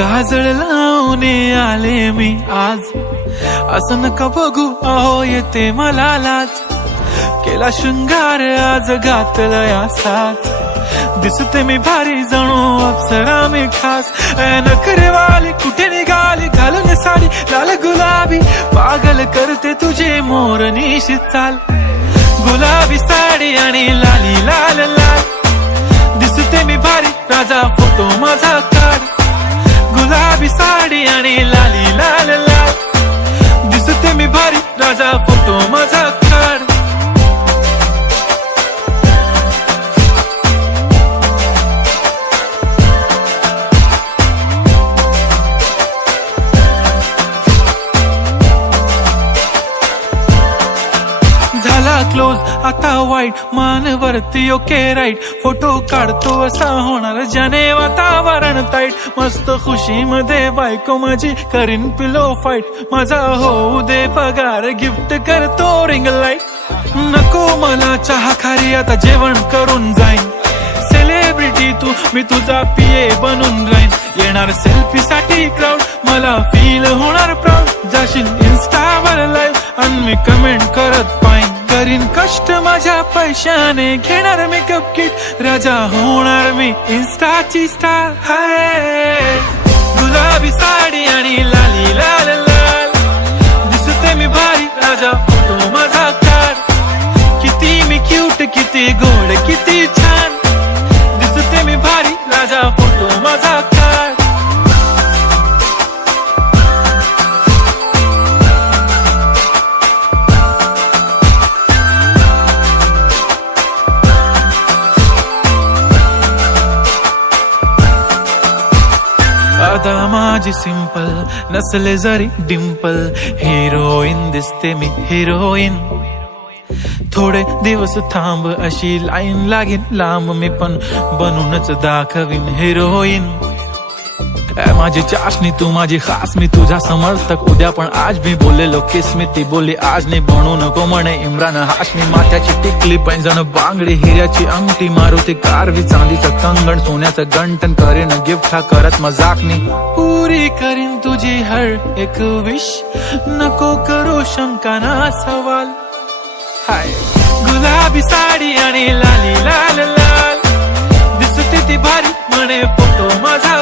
काजळ लावून आले मी आज, असं नका बघू अहो येते मला लाज. केला शृंगार आज घातलाय असाच, दिसते मी भारी जणू अप्सरा मी खास. नखरेवाली कुठे निघाली घालून साडी लाल गुलाबी, पागल करते तुझे मोरनीशी चाल. गुलाबी साडी आणि लाली लाल लाल, दिसते मी भारी राजा फोटो माझा काढ. गुलाबी साडी आणि लाली लाल लाल, दिसते मी भारी राजा फोटो माझा काढ. झाला क्लोज आता वाईट, मानवरती ओके राईट. फोटो काढतो असा होणार ज्याने वातावरण ताईट. मस्त खुशी मध्ये बायको माझी करीन पिलो फाईट. माझा होऊ दे पगार गिफ्ट करतो रिंग लाईट. नको मला चहा खारी आता जेवण करून जाईन. सेलिब्रिटी तू मी तुझा पिये बनून राहीन. येणार सेल्फी साठी क्राऊड मला फील होणार प्राऊड. जाशील इन्स्टावर लाईव्ह आणि मी कमेंट करत पाईन. करीन कष्ट माझ्या पैशाने घेणार मेकअप किट. राजा होणार मी इन्स्टाची स्टार. हाय गुलाबी साडी आणि लाली लाल लाल, दिसते मी भारी राजा फोटो माझा काढ. किती मी क्यूट किती गोड किती छान, दिसते मी भारी राजा फोटो माझा काढ. आता माझी सिंपल नसले जरी डिंपल, हिरोईन दिसते मी हिरोईन. थोडे दिवस थांब अशी लाईन लागेल लांब, मी पण बनूनच दाखवीन हिरोईन. माझी चाशनी तू माझी खास, मी तुझा समर्थक उद्या पण आज मी बोललेलो किस मी. ती बोली आज नाही बनू नको म्हणे इम्रान हाशमी. माथ्याची टिकली पैंजण बांगडी हिऱ्याची अंगठी, मारुती कारवी चांदीचं कंगण सोन्याचं गंटन. करीन गिफ्ट हा करत मजाकनी, पुरी करीन तुझी हर एक विश. नको करू शंका ना सवाल. हाय गुलाबी साडी आणि लाली लाल लाल, दिसते ती भारी म्हणे फोटो माझा